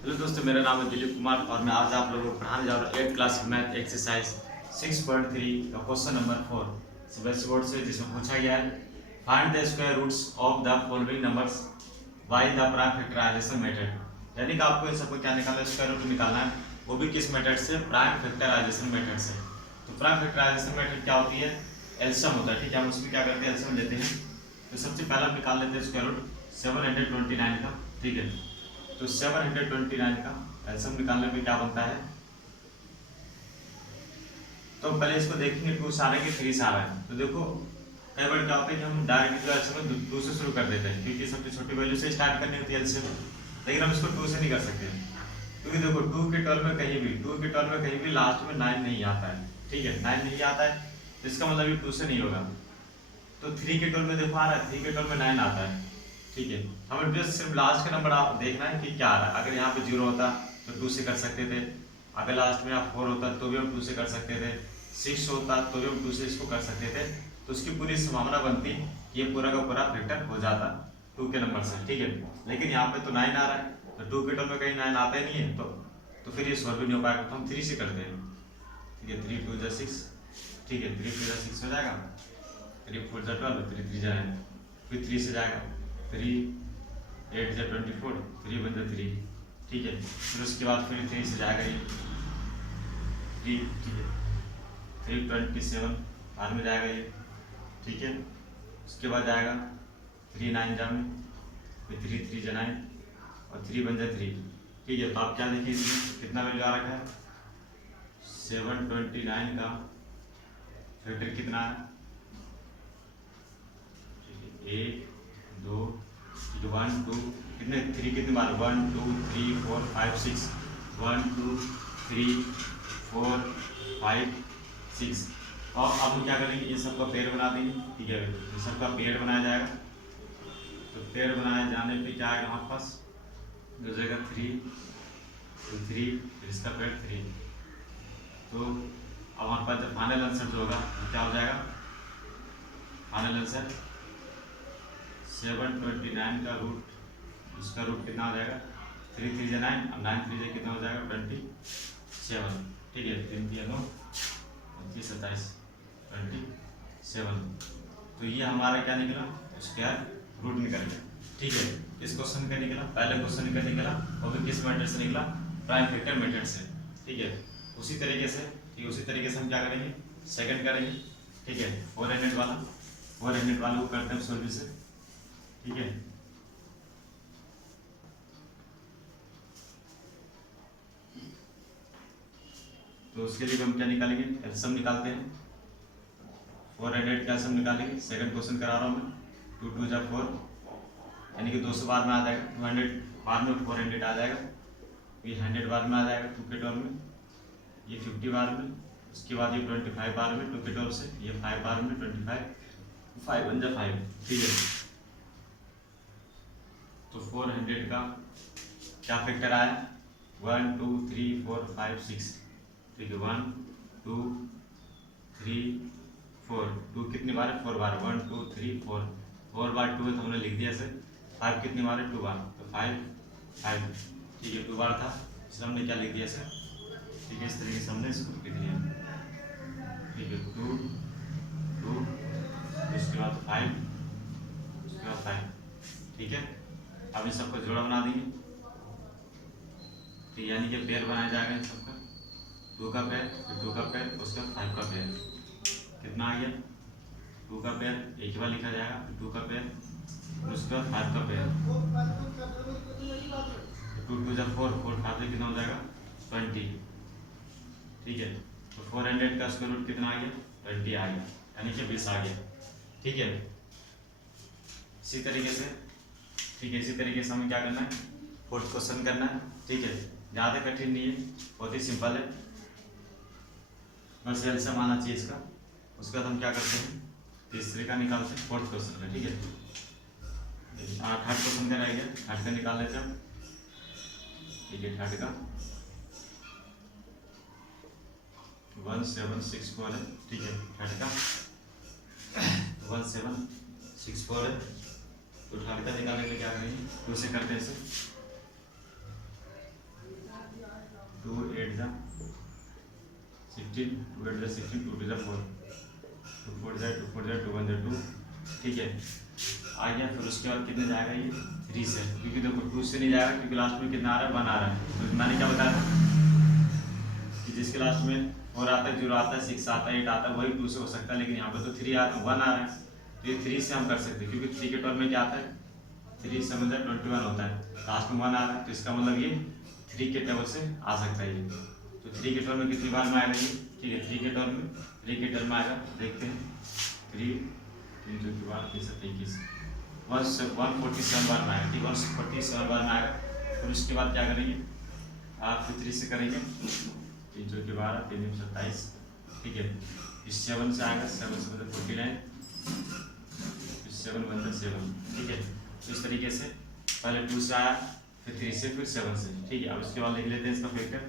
Hello दोस्तों, मेरा नाम है दिलीप कुमार और मैं आज आप लोगों को पढ़ाने जा रहा हूँ 8th क्लास मैथ एक्सरसाइज 6.3 का क्वेश्चन नंबर 4 सीबीएसई बोर्ड से, जिसमें पूछा गया है find the square roots of the following numbers by the prime factorisation method. यानी कि आपको इन सबको क्या निकालना है, स्क्वायर रूट निकालना है, वो भी किस मेथड से? प्राइम फैक्टराइजेशन मेथड से। तो प्राइम फैक्टराइजेशन मेथड क्या होती है? एलसीएम होता है। ठीक है, हम उसमें क्या करते हैं, एलसीएम लेते हैं। तो सबसे पहले हम निकाल लेते हैं स्क्वायर रूट 729 का। ठीक है, तो 729 का एलसीएम निकालने में क्या बनता है? तो पहले इसको देखेंगे 2 से आ रहा है कि 3 से आ रहा है। तो देखो कई बार क्या होता है कि हम डायरेक्ट जो एलसीएम 2 से शुरू कर देते हैं, क्योंकि सबसे छोटी वैल्यू से स्टार्ट करनी होती है एलसीएम। लेकिन हम इसको 2 से नहीं कर सकते, क्योंकि देखो 2 के टर्म में कहीं भी 2 के टर्म में कहीं भी लास्ट में 9 नहीं आता है। ठीक है, 9 नहीं आता है, तो इसका मतलब ये 2 से नहीं होगा। तो 3 के टर्म में देखो आ रहा है, 3 के टर्म में 9 आता है। ठीक है, हमें जस्ट सिर्फ लास्ट का नंबर आप देखना है कि क्या आ रहा है। अगर यहाँ पे 0 होता तो 2 से कर सकते थे, अगर लास्ट में आप 4 होता तो भी हम 2 से कर सकते थे, 6 होता तो भी हम 2 से इसको कर सकते थे। तो उसकी पूरी संभावना बनती कि ये पूरा का पूरा फैक्टर हो जाता 2 के नंबर से। ठीक है, लेकिन यहाँ पे तो 9 आ रहा है, तो 2 के टर्म में कहीं 9 आता ही नहीं है, तो फिर ये सॉल्व भी नहीं हो पाएगा। तो हम 3 से करते हैं। ठीक है, 3 2 6। ठीक है, 3 2 6 हो जाएगा, 3 4 12, 3 3 जाएगा, फिर 3 से जाएगा, 3 8 24, 3 बन 3। ठीक है, फिर उसके बाद फिर 3 से जाएगा ये 3। ठीक है, 327 बाद में जाएगा ये। ठीक है, उसके बाद जाएगा 3 9 जा में, फिर 3 3 जा 9 और 3 बन 3। ठीक है, तो आप क्या देखिए इसमें कितना वैल्यू आ रखा है? 729 का फैक्टर कितना है? 1 2 1 2 कितने 3 कितने बार? 1 2 3 4 5 6 1 2 3 4 5 6। और अब हम क्या करेंगे, इन सबका पेड़ बना देंगे। ठीक है, इन सबका पेड़ बनाया जाएगा। तो पेड़ बनाए जाने पे क्या आएगा हमारे पास? हो जाएगा 3 3, फिर इसका पेड़ 3। तो अब हमारे पास जब फाइनल आंसर जो होगा तो क्या हो जाएगा? फाइनल आंसर 729 का रूट, उसका रूट कितना हो जाएगा? 3 3 9 और 9 3 कितना हो जाएगा? 27। ठीक है, 3 3 9 25 27 27। तो ये हमारा क्या निकला? स्क्वायर रूट निकल गया। ठीक है, इस क्वेश्चन का निकला, पहले क्वेश्चन का निकला, और भी किस मेथड से निकला? प्राइम फैक्टर मेथड से। ठीक है, उसी तरीके से हम क्या करेंगे? सेकंड करेंगे। ठीक है, 400 वाला को करते हैं सॉल्व से। ठीक है, तो उसके लिए हम क्या निकालेंगे? एलसीएम निकालते हैं। 400 का एलसीएम निकालेंगे। सेकंड क्वेश्चन करा रहा हूँ मैं। 2 2 जा 4, यानी कि 200 बाद में आ जाएगा, 200 बाद में 400 आ जाएगा, ये 100 बाद में आ जाएगा 2 के टर्म में, ये 50 बार में, उसके बाद ये 25 बार में 2 के टर्म से, ये 5 बार में 25 5 बन जा 5। ठीक है, तो 400 का क्या फैक्टर आया? 1 2 3 4 5 6। ठीक है, 1 2 3 4, 2 कितनी बार है? 4 बार। 1 2 3 4, 4 बार 2 है तो हमने लिख दिया ऐसे। 5 कितनी बार है? 2 बार, तो 5 5। ठीक है, 2 बार था इसलिए हमने क्या लिख दिया ऐसे। ठीक है, इस तरीके से हमने इसको लिख दिया। ठीक है, 2 2, उसके बाद 5, उसके बाद 5। ठीक है, अब इन सबको जोड़ा बना देंगे। तो यानी कि पेयर बनाया जाएगा इन सबका, 2 का पेयर, फिर 2 का पेयर, उसके बाद 5 का पेयर। कितना आ गया? 2 का पेयर एक बार लिखा जाएगा, फिर 2 का पेयर, फिर उसके बाद 5 का पेयर। 2 2 जब 4 4 5 कितना हो जाएगा? 20। ठीक है, तो 400 का स्क्वायर रूट कितना आ गया? 20 आ गया, यानी कि 20 आ गया। ठीक है, इसी तरीके से हमें क्या करना है? फोर्थ क्वेश्चन करना है। ठीक है, ज़्यादा कठिन नहीं है, बहुत ही सिंपल है, बस एलसीएम आना चाहिए इसका। उसके बाद हम क्या करते हैं? तीसरे का निकालते हैं, फोर्थ क्वेश्चन का। ठीक है, थर्ड क्वेश्चन का रह गया, थर्ड का निकाल लेते हैं। ठीक है, थर्ड का 1764 है। ठीक है, थर्ड का 1764 है। तो थर्ड का निकालने के लिए क्या करेंगे? 2 से करते हैं इसे। 16, 2 8 16, 2 2 4, 2 4 2 1 2, ठीक है आ गया। फिर उसके बाद कितने जाएगा ये 3 से, क्योंकि देखो 2 से नहीं जाएगा क्योंकि लास्ट में कितना आ रहा है 1 आ रहा है। तो मैंने क्या बताया था कि जिसके लास्ट में 4 आता है, 0 आता है, 6 आता है, 8 आता है, वही 2 से हो सकता है, लेकिन यहाँ पर तो 3 1 आ रहा है, तो ये 3 से हम कर सकते हैं, क्योंकि 3 के 12 में क्या आता है 3 7 21 होता है, लास्ट में 1 आ रहा है, तो इसका मतलब ये 3 के टेबल से आ सकता है ये। तो 3 के 12 में कितनी बार में आएगा ये, ठीक है 3 के 12 में आएगा, देखते हैं 3 3 2 की बार 3 7 21 147 बार में आएगा, ठीक 147 बार में आएगा। फिर उसके बाद क्या करेंगे आप फिर 3 से करेंगे, 3 2 की 12 3 2 27, ठीक है। इस 7 से आएगा, 7 से मतलब 49, 7 1 7, ठीक है। तो इस तरीके से पहले 2 से आया, फिर 3 से, फिर 7 से, ठीक है। अब इसके बाद लिख लेते हैं इसका फैक्टर,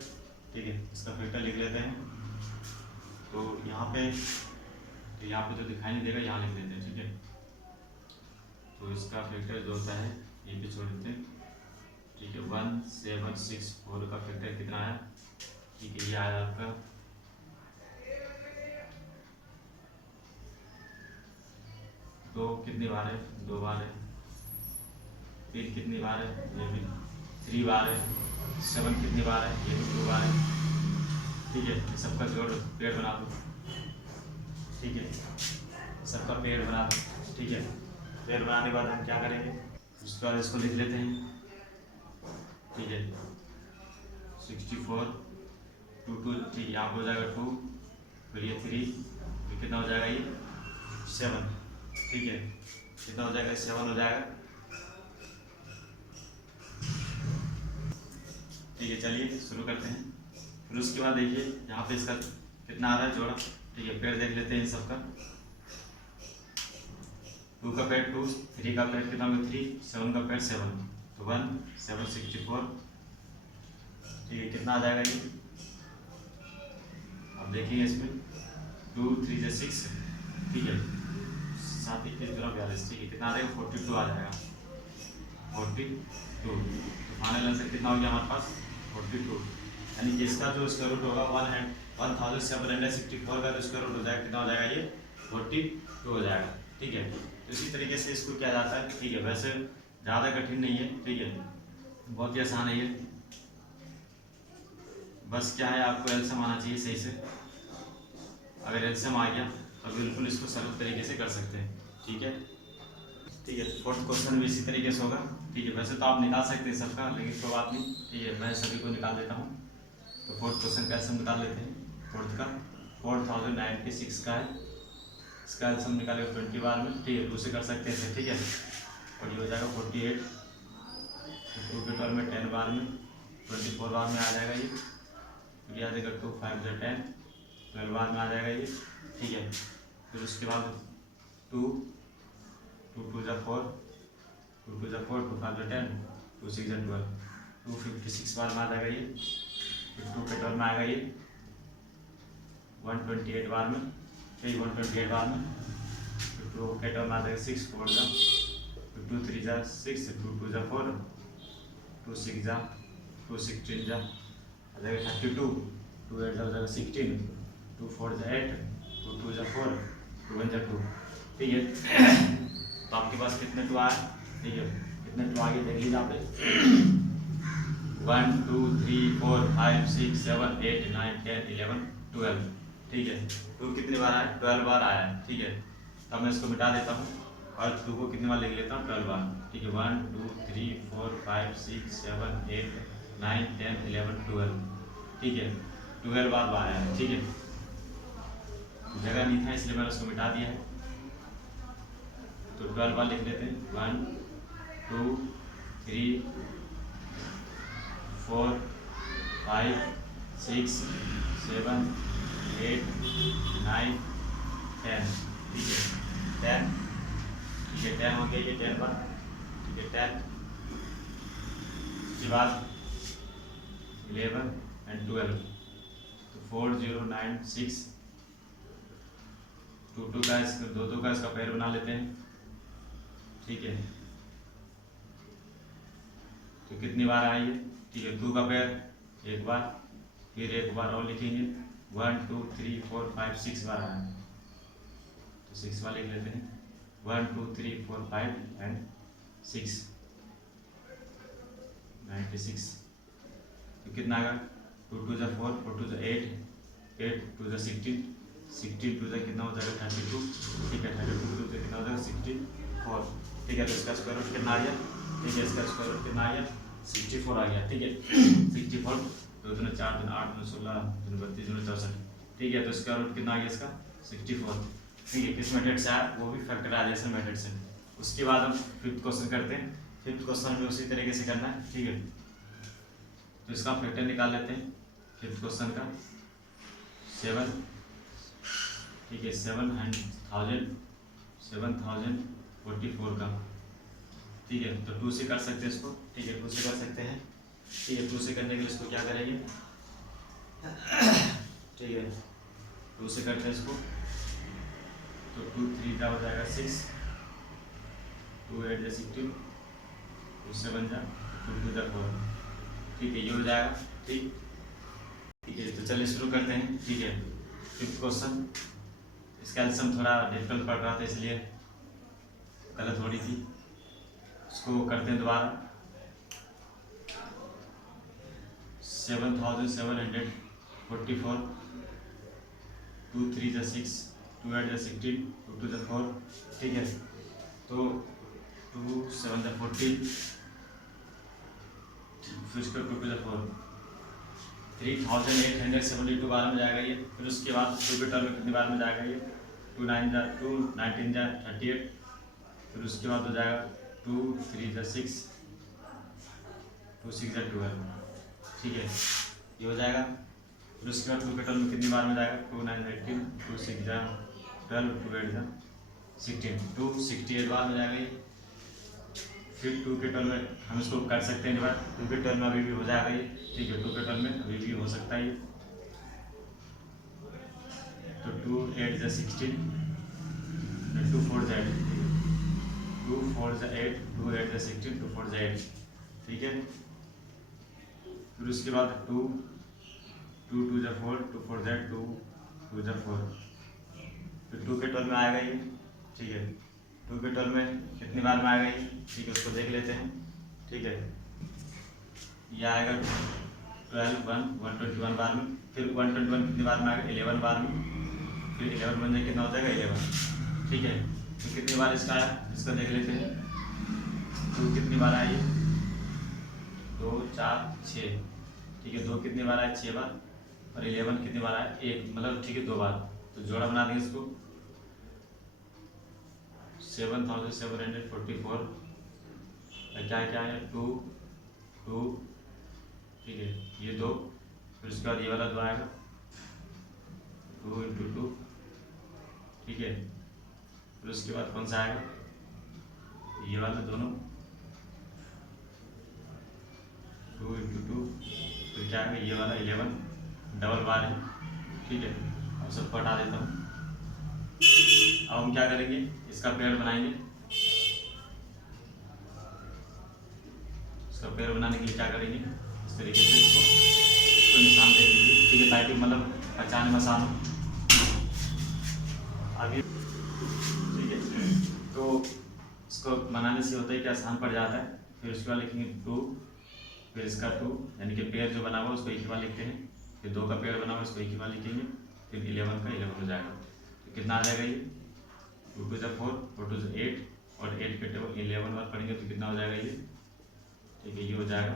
ठीक है इसका फैक्टर लिख लेते हैं। तो यहाँ पे तो दिखाई नहीं देगा, यहाँ लिख लेते हैं, ठीक है। तो इसका फैक्टर जो होता है ये पे छोड़ देते हैं, ठीक है 1764 का फैक्टर कितना आया, ठीक है ये आया आपका 2 कितनी बार है 2 बार है, फिर कितनी बार है ये भी 3 बार है, 7 कितनी बार है ये भी 2 बार है, ठीक है। ये सबका जोड़ पेड़ बना दो, ठीक है सबका पेड़ बना दो, ठीक है। पेड़ बनाने के बाद हम क्या करेंगे, उसके बाद इसको लिख लेते हैं, ठीक है 64 2 2, ठीक है यहाँ पर हो जाएगा 2, फिर ये 3, फिर कितना हो जाएगा ये 7, ठीक है कितना हो जाएगा 7 हो जाएगा, ठीक है। चलिए शुरू करते हैं। फिर उसके बाद देखिए यहाँ पे इसका कितना आ रहा है जोड़ा, ठीक है पेड़ देख लेते हैं सबका। 2 का पेड़ 2, 3 का पेड़ कितना होगा 3, 7 का पेड़ 7, तो 1 7 64, ठीक है कितना आ जाएगा ये, अब देखेंगे इसमें 2 3 6, ठीक है 7 21 42, ठीक है कितना आ जाएगा 42 आ जाएगा 42। तो फाइनल आंसर कितना हो गया हमारे पास 42, यानी कि इसका जो स्क्वायर रूट होगा 1764 का जो स्क्वायर रूट हो जाएगा कितना हो जाएगा ये 42 हो जाएगा, ठीक है। तो इसी तरीके से इसको किया जाता है, ठीक है। वैसे ज़्यादा कठिन नहीं है, ठीक है बहुत ही आसान है ये, बस क्या है आपको एलसीएम आना चाहिए सही से। अगर एलसीएम आ गया तो बिल्कुल इसको सरल तरीके से कर सकते हैं, ठीक है। ठीक है फोर्थ क्वेश्चन भी इसी तरीके से होगा, ठीक है। वैसे तो आप निकाल सकते हैं सबका, लेकिन कोई बात नहीं, ठीक है मैं सभी को निकाल देता हूँ। तो फोर्थ क्वेश्चन का एलसीएम निकाल लेते हैं। फोर्थ का 4096 का है, इसका एलसीएम निकालेगा 20 बार में, ठीक है 2 से कर सकते हैं, ठीक है। और ये हो जाएगा 48, 2 के 12 में 10 बार में 24 बार में आ जाएगा ये, फिर याद है 2 5 10 12 बार में आ जाएगा ये, ठीक है। फिर उसके बाद 2 2 2 4, 2 2 4, 2 5 10, 2 6 12, 256 बार में आ जाएगा ये। फिर 2 के 12 में आएगा ये 128 बार में, फिर 128 बार में। फिर 2 के 12 में आ जाएगा 6 4 जा, फिर 2 3 जा 6, 2 2 जा 4, 2 6 जा 2 16 जा आ जाएगा 32, 2 8 जा हो जाएगा 16, 2 4 जा 8, 2 2 जा 4, 2 1 जा 2, ठीक है। तो आपके पास कितने 2 आए, ठीक है कितने 2 आगे देख लीजिए आप 1 2 3 4 5 6 7 8 9 10 11 12, ठीक है 2 कितनी बार आया 12 बार आया है, ठीक है। तो मैं इसको मिटा देता हूँ और 2 को कितनी बार लिख लेता हूँ 12 बार, ठीक है 1 2 3 4 5 6 7 8 9 10 11 12, ठीक है 12 बार आया है, ठीक है। जगह नहीं था इसलिए मैंने उसको मिटा दिया है। तो 12 बार लिख लेते हैं 1 2 3 4 5 6 7 8 9 10, ठीक है 10, ठीक है 10 हो गया ये 10 बार, ठीक है 10। उसके बाद 11 and 12, तो 4 0 9 6, 2 2 का इसका पैर बना लेते हैं, ठीक है। तो कितनी बार आई है, ठीक है 2 का पैर एक बार, फिर एक बार और लिखेंगे, 1 2 3 4 5 6 बार आया, तो 6 बार लिख लेते हैं। 1 2 3 4 5 एंड 6, 96। तो कितना आएगा? 2 2 × 4, 4 2 × 8, 8 2 × 16, 16 2 × कितना हो जाएगा? 32। ठीक है, 32 2 × कितना हो जाएगा? 64। ठीक है, तो इसका स्क्वायर रूट कितना आ गया? ठीक है, इसका स्क्वायर रूट कितना आ गया? 64 आ गया। ठीक है, 64, 2 दूनी 4, 2 8, 2 16, 2 32, 2 64। ठीक है, तो इसका रूट कितना आ गया इसका? 64। ठीक है, किस मेथड से आया? वो भी फैक्टराइजेशन मेथड से। उसके बाद हम फिफ्थ क्वेश्चन करते हैं। फिफ्थ क्वेश्चन में उसी तरीके से करना है। ठीक है, तो इसका फैक्टर निकाल लेते हैं फिफ्थ क्वेश्चन का। 7, ठीक है, 7044 का। ठीक है, तो 2 से कर सकते हैं इसको। ठीक है, 2 से कर सकते हैं। ठीक है, 2 से करने के लिए इसको क्या करेंगे? ठीक है, 2 से करते हैं इसको, तो 2 3 का हो जाएगा 6, 2 8 × 16, 2 7 × 2 2 × 4। ठीक है, ये हो जाएगा। ठीक है, तो चलिए शुरू करते हैं। ठीक है, फिफ्थ क्वेश्चन। इसका एल्सियम थोड़ा डिफिकल्ट पड़ रहा था, इसलिए गलत हो रही थी। इसको करते हैं दोबारा। 7744, 2 3 × 6, 2 8 × 16, 2 2 × 4। ठीक है, तो 2 7 × 14, फिर इसका 2 2 × 4, 3872 बार में जाएगा ये। फिर उसके बाद 2 के टर्म में कितनी बार में जाएगा ये? 2 9 × 2, 19 × 38। फिर उसके बाद हो जाएगा 2 3 × 6, 2 6 × 12। ठीक है, ये हो जाएगा। फिर उसके बाद 2 के टर्म में कितनी बार में जाएगा? 2 9 × 18, 2 6 × 12, 2 8 × 16, 268 बार में जाएगा ये। फिर 2 के टर्म में हम इसको कर सकते हैं डिवाइड। 2 के टर्म में अभी भी हो जाएगा ये। ठीक है, 2 के टर्म में अभी भी हो सकता है ये। तो 2 8 × 16, 2 4 × 8, 2 4 × 8, 2 8 × 16, 2 4 × 8। ठीक है, फिर उसके बाद 2 2 2 × 4, 2 4 × 2 2 × 4। फिर 2 के टर्म में आएगा ये। ठीक है, 2 के टर्म में कितनी बार में आएगा ये? ठीक है, उसको देख लेते हैं। ठीक है, ये आएगा 12 1 121 बार में। फिर 121 कितनी बार में आएगा? 11 बार में। फिर 11 बन जाए कितना हो जाएगा? 11। ठीक है, तो कितनी बार इसका आया? इसका देख लेते हैं। तो कितनी बार आया ये? 2 4 6। ठीक है, 2 कितनी बार आया? 6 बार। और 11 कितनी बार आया? 1, मतलब ठीक है 2 बार। तो जोड़ा बना देंगे इसको। 7744 क्या क्या है? 2 2। ठीक है, ये 2। फिर उसके बाद ये वाला 2 आएगा, 2 × 2। ठीक है, फिर उसके बाद कौन सा आएगा? ये वाला दोनों, 2 × 2। फिर क्या आएगा? ये वाला 11, डबल बार है। ठीक है, अब सबको हटा देता हूँ। अब हम क्या करेंगे? इसका पेड़ बनाएंगे। इसका पेड़ बनाने के लिए क्या करेंगे? इस तरीके से इसको निशान दे दीजिए। ठीक है, ताकि मतलब पहचाने में आसान हो। आगे ठीक है, तो इसको बनाने से होता है कि आसान पड़ जाता है। फिर उसके बाद लिखेंगे 2, फिर इसका 2, यानी कि पेड़ जो बना हुआ उसको एक ही बार लिखते हैं। फिर 2 का पेड़ बना हुआ उसको एक ही बार लिखेंगे। फिर 11 का 11 हो जाएगा। तो कितना आ जाएगा ये? 2 2 × 4, 4 2 × 8, और 8 के टेबल 11 बार पढ़ेंगे तो कितना हो जाएगा ये? ठीक है, ये हो जाएगा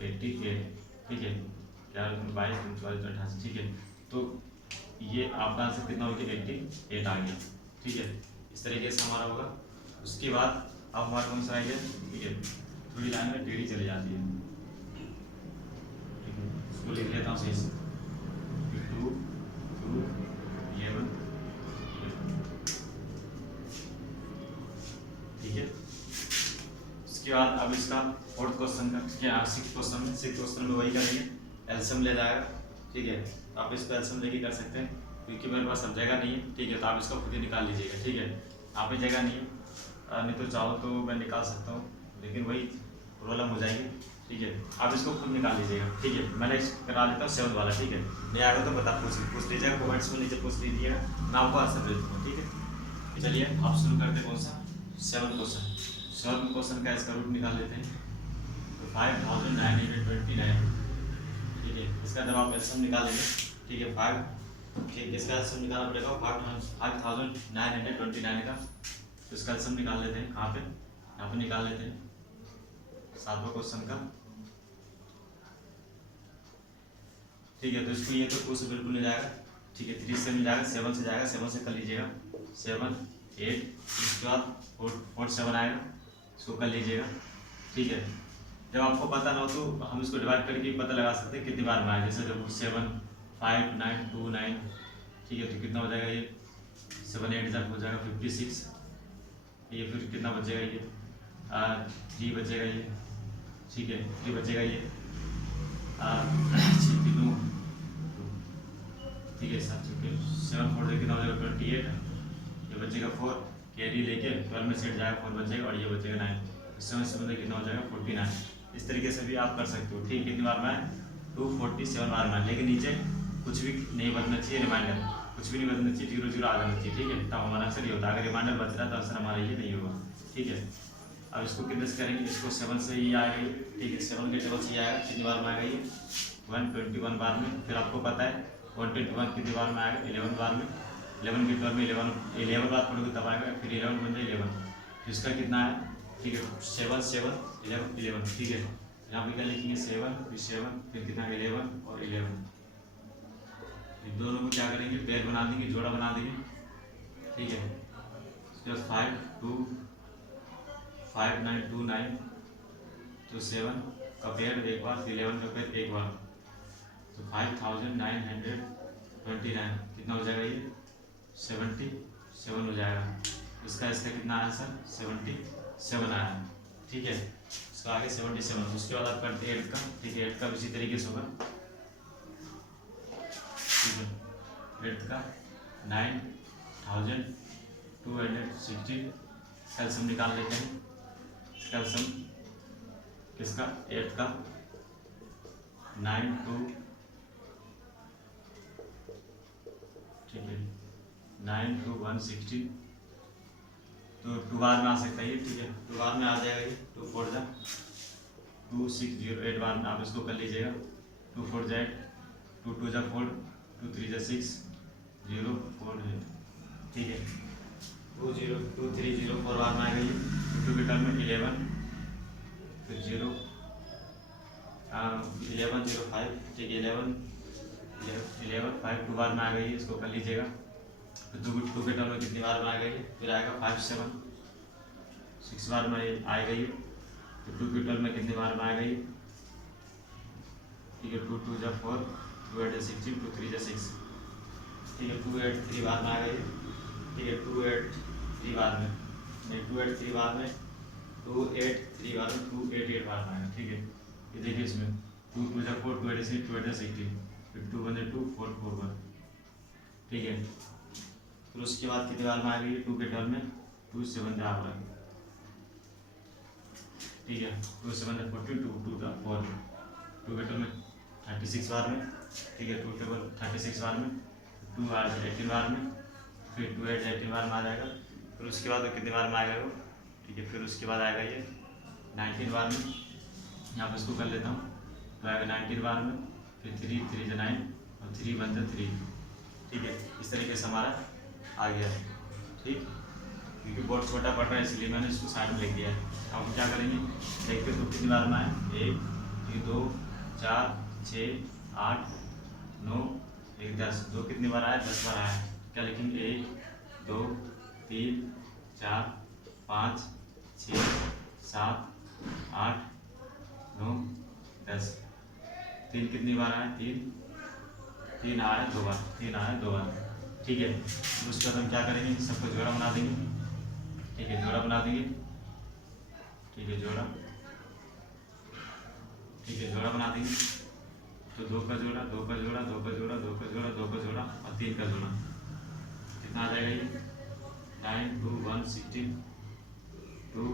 88। ठीक है, 11 22 24 88। ठीक है, तो ये आपका आंसर कितना हो गया? 88 आ गया। ठीक है, इस तरीके से हमारा होगा। उसके बाद अब हमारा कौन सा आएगा? ठीक है, थोड़ी लाइन में टेढ़ी चली जाती है। ठीक है, इसको लिख लेता हूँ सही से। 2 2 11। ठीक है, उसके बाद अब इसका फोर्थ क्वेश्चन का क्या? सिक्स क्वेश्चन में वही करेंगे, एल्सियम ले जाएगा। ठीक है, तो आप इसको एल्सियम लेके कर सकते हैं, क्योंकि मेरे पास अब जगह नहीं है। ठीक है, तो आप इसका खुद ही निकाल लीजिएगा। ठीक है, आप पे जगह नहीं है, नहीं तो चाहो तो मैं निकाल सकता हूँ, लेकिन वही प्रॉब्लम हो जाएगी। ठीक है। आप इसको खुद निकाल लीजिएगा, ठीक है। मैं नेक्स्ट करा लेता हूँ 7 वाला, ठीक है। नहीं आएगा तो बता पूछ लीजिएगा, कमेंट्स में नीचे पूछ लीजिएगा, मैं आपको आंसर दे दूँगा, ठीक है। चलिए आप शुरू करते हैं। कौन सा? 7 क्वेश्चन। 7 क्वेश्चन का इसका रूट निकाल लेते हैं। तो 5929, ठीक है। इसका जब आप एल्सियम निकाल लेंगे, ठीक है, 5, ठीक, इसका एल्सियम निकालना पड़ेगा 5929 का। तो इसका एल्सियम निकाल लेते हैं। कहाँ पे? यहाँ पे निकाल लेते हैं 7वां क्वेश्चन का, ठीक है। तो इसको ये तो 2 से बिल्कुल नहीं जाएगा, ठीक है। 3 से मिल जाएगा, 7 से जाएगा, 7 से कर लीजिएगा 7 8, इसके बाद 4 7 आएगा, इसको कर लीजिएगा, ठीक है। जब आपको पता ना हो तो हम इसको डिवाइड करके पता लगा सकते हैं कितनी बार में आए। जैसे जब 7 5 9 2 9, ठीक है। तो कितना हो जाएगा ये 7 8 जब हो जाएगा 56, ये फिर कितना बचेगा ये 3 बचेगा ये, ठीक है। 3 बचेगा ये 6 3 2, ठीक है। 7 4 कितना हो जाएगा 28, ये बचेगा 4, कैरी लेके 12 में सेट जाएगा 4 बचेगा, और ये बचेगा 9, 7 से कितना हो जाएगा 49। इस तरीके से भी आप कर सकते हो, ठीक। कितनी बार में आए? 247 बार में। लेकिन नीचे कुछ भी नहीं बदलना चाहिए, रिमाइंडर कुछ भी नहीं बदलना चाहिए, 0 0 आ जाना चाहिए, ठीक है। तब हमारा आंसर ये होता है। अगर रिमाइंडर बच रहा है तो आंसर हमारा ये नहीं होगा, ठीक है। अब इसको कितने से करेंगे? इसको 7 से ही आएगा, ठीक है। 7 के टेबल से ही आएगा, कितनी बार में आएगा ये 121 बार में। फिर आपको पता है 121 कितनी बार में आएगा? 11 बार में। 11 के 12 में 11 बार पढ़ोगे तब आएगा, फिर 11 बन जाए 11। इसका कितना है? ठीक है 7 7 11 11, ठीक है। यहाँ पे क्या लिखेंगे 7 फिर 7 फिर कितना 11 और 11, दोनों को क्या करेंगे? पेयर बना देंगे, जोड़ा बना देंगे, ठीक है। उसके बाद 5 2 5 9 2 9, तो 7 का पेयर एक बार, 11 का पेयर एक बार, तो 5929 कितना हो जाएगा? ये 77 हो जाएगा। इसका कितना आया सर? 77 आया, ठीक है। इसका आगे 77। उसके बाद आप करते हैं 8 का, ठीक है। 8 का इसी तरीके से होगा, ठीक है। 8 का 9260 कैल्शियम निकाल लेते हैं। कैल्शियम किसका? 8 का 9 2, ठीक है 9 2 160, तो 2 बार में आ सकता है ये, ठीक है। 2 बार में आ जाएगा ये, 2 4 जा 2 6 0, 8 बार में आप इसको कर लीजिएगा। 2 4 जा 8, 2 2 जा 4, 2 3 जा 6 0 4 है, ठीक है। 2 0 2 3 0 4 बार में आएगा ये। 2 के टर्म में 11 फिर 0 11 0 5, ठीक है। 11 5 2 बार में आ गई, इसको कर लीजिएगा। फिर 2 के टर्म में कितनी बार में आ गई? फिर आएगा 5 7 6 बार में आएगा ये। तो 2 के टर्म में कितनी बार में आ गई? ठीक है 2 2 जा 4, 2 8 जा 16, 2 3 जा 6, ठीक है। 2 8 3 बार में आ गई, ठीक है। 2 8 3 बार में नहीं, 2 8 3 बार में, 2 8 3 बार में, 2 8 8 बार में आएगा, ठीक है। ये देखिए इसमें 2 2 जा 4, 2 8 6, 2 8 जा 16, फिर 2 1 2 4 4 1, ठीक है। फिर उसके बाद कितनी बार में आ गई? 2 के टर्म में 2 7 जा रहा है, ठीक है। 2 7 जा 42, 2 जा 4, 2 के टर्म में 36 बार में, ठीक है। 2 टेबल 36 बार में, 2 आ जाए 18 बार में, फिर 2 8 18 बार में आ जाएगा। फिर उसके बाद कितनी बार में आएगा वो? ठीक है। फिर उसके बाद आएगा ये 19 बार में, यहाँ पर इसको कर लेता हूँ, तो आएगा 19 बार में, फिर 3 3 जा 9 और 3 1 जा 3, ठीक है। इस तरीके से हमारा आ गया, ठीक। क्योंकि बहुत छोटा पड़ रहा है इसलिए मैंने इसको साइड में लिख दिया है। अब क्या करेंगे? देखते तो कितनी बार में आए? 1 2 4 6 8 9 1 10, 2 कितनी बार आया? 10 बार आया। क्या लिखेंगे? 1 2 3 4 5 6 7 8 9 10, 3 कितनी बार आया? 3 आया 2 बार, 3 आया 2 बार, ठीक है। उसके बाद हम क्या करेंगे? सबको जोड़ा बना देंगे, ठीक है। जोड़ा बना देंगे, ठीक है। जोड़ा, ठीक है। जोड़ा बना देंगे, तो 2 का जोड़ा 2 का जोड़ा 2 का जोड़ा 2 का जोड़ा 2 का जोड़ा और 3 का जोड़ा, कितना आ जाएगा ये? 9 2 1 16, 2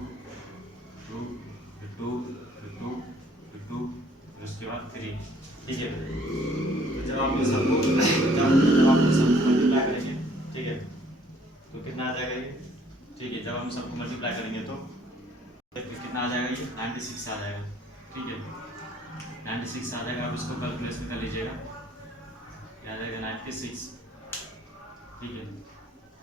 2 2 2 फिर 2, फिर उसके बाद 3। ठीक है, तो जब आप ये सबको मल्टीप्लाई करेंगे, ठीक है, तो कितना आ जाएगा ये? ठीक है, जब हम सबको मल्टीप्लाई करेंगे तो कितना आ जाएगा? ये 96 आ जाएगा। ठीक है, 96 आ जाएगा। आप इसको कैलकुलेशन कर लीजिएगा, क्या आ जाएगा? 96। ठीक है,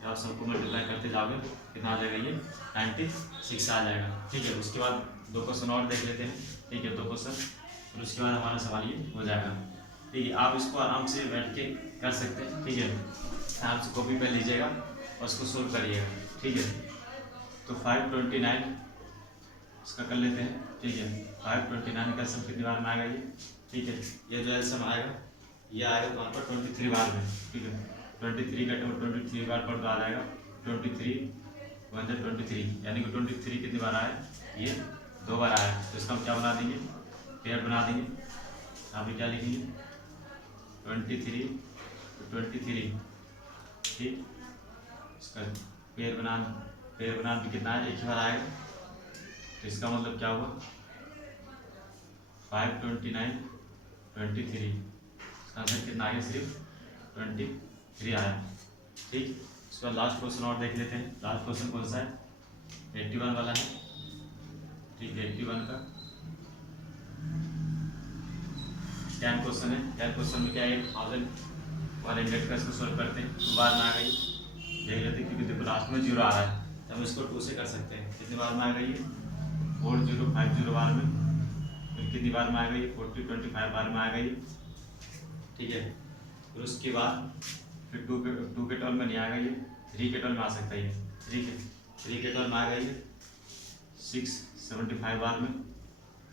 जब आप सबको मल्टीप्लाई करते जाओगे कितना आ जाएगा? ये 96 आ जाएगा। ठीक है, उसके बाद 2 क्वेश्चन और देख लेते हैं। ठीक है, 2 क्वेश्चन, फिर उसके बाद हमारा सवाल ये हो जाएगा। ठीक है, आप इसको आराम से बैठ के कर सकते हैं। ठीक है, आराम से कॉपी कर लीजिएगा और उसको सोल्व करिएगा। ठीक है, तो 529 इसका कर लेते हैं। ठीक है, 529 का सम कितनी बार में आएगा ये? ठीक है, ये जो एलसीएम आएगा ये आएगा तुम्हारे पास 23 बार में। ठीक है, 23 का 23 बार पर तो आ जाएगा 23 1 23, यानी कि 23 कितनी बार आया? ये 2 बार आया। तो इसका हम क्या बना देंगे? पेयर बना देंगे। यहाँ पे क्या लिखेंगे? 23 ठीक, इसका पेयर बना भी कितना है? 1 बार आएगा। तो इसका मतलब क्या हुआ? 529 23, इसका आंसर कितना आएगा? सिर्फ 23 आया। ठीक, इसका लास्ट क्वेश्चन और देख लेते हैं। लास्ट क्वेश्चन कौन सा है? 81 वाला है। ठीक है, 81 का 10 क्वेश्चन है। 10 क्वेश्चन में क्या है? 1100 का इसको सोल्व करते हैं। 2 बार में आ गई, देख लेते हैं, क्योंकि देखो लास्ट में 0 आ रहा है तो हम इसको 2 से कर सकते हैं। कितनी बार में आ गई? 4050 बार में। फिर कितनी बार में आ गई? 4025 बार में आ गई। ठीक है, फिर उसके बाद फिर 2 के टर्म में नहीं आ गई, 3 के टर्म में आ सकता है ये। ठीक है, 3 के टर्म में आ गई 675 बार में।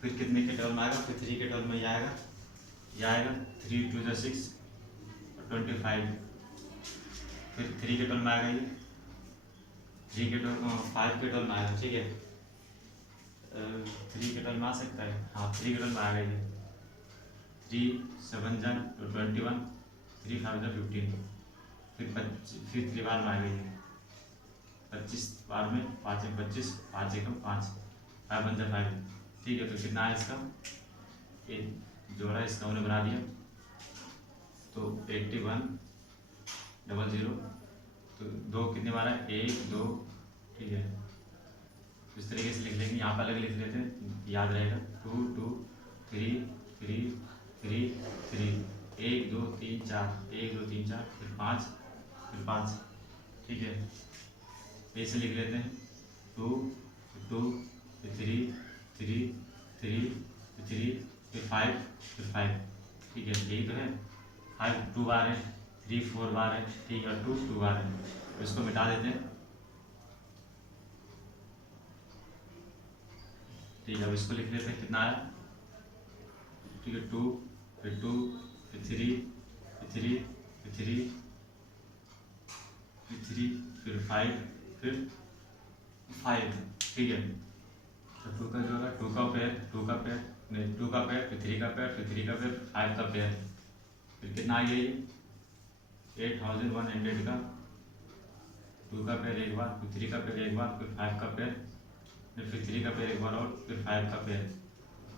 फिर कितने के टर्म में आएगा? फिर 3 के टर्म में ये आएगा 3 2 6 25। फिर 3 के टर्म में आएगा ये 3 के टर्म 5 के टर्म में आएगा। ठीक है, 3 के टर्म में आ सकता है। हाँ, 3 के टर्म में आ गई 3 7 21, 3 5 15। फिर 3 बार में आ गई 25 बार में। 5 1 25, 5 1 5, 5 1 5। ठीक है, तो कितना है इसका? एक जोड़ा इसका उन्हें बना दिया तो 81 00। तो 2 कितने बार है? 1 2। ठीक है, इस तरीके से लिख लेंगे। यहाँ पर अलग लिख लेते हैं, याद रहेगा। 2 2 3 3 3 3, 1 2 3 4, 1 2 3 4, फिर 5, फिर 5। ठीक है, ऐसे लिख लेते हैं। 2 2 फिर 3 3 3 3, फिर 5, फिर 5। ठीक है, यही तो है। 5 2 बार है, 3 4 बार है। ठीक है, 2 2 बार है। तो इसको मिटा देते हैं। ठीक है, अब इसको लिख लेते हैं कितना आया। ठीक है, 2 फिर 2 फिर 3 फिर 3 फिर 3 फिर 3 फिर 5 फिर 5। ठीक है, तो 2 का जो होगा 2 का पेयर, 2 का पेयर नहीं, 2 का पेयर, फिर 3 का पेयर, फिर 3 का पेयर, 5 का पेयर। फिर कितना आ गया ये? 8100 का 2 का पेयर एक बार, फिर 3 का पेयर एक बार, फिर 5 का पेयर, फिर 3 का पेयर एक बार और फिर 5 का पेयर।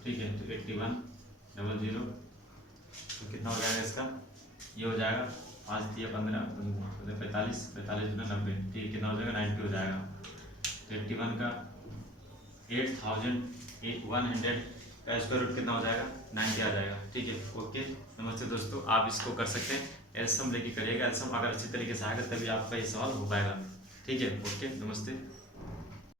ठीक है, तो 8100। तो कितना हो जाएगा इसका? ये हो जाएगा 5 दिया 15 45 45 गुना 90। ठीक है, कितना हो जाएगा? 90 हो जाएगा। तो 81 का 8100 का स्क्वायर रूट कितना हो जाएगा? 90 आ जाएगा। ठीक है, ओके, नमस्ते दोस्तों। आप इसको कर सकते हैं, एलसीएम लेके करिएगा। एलसीएम अगर अच्छी तरीके से आएगा तभी आपका ये सवाल हो पाएगा। ठीक है, ओके, नमस्ते।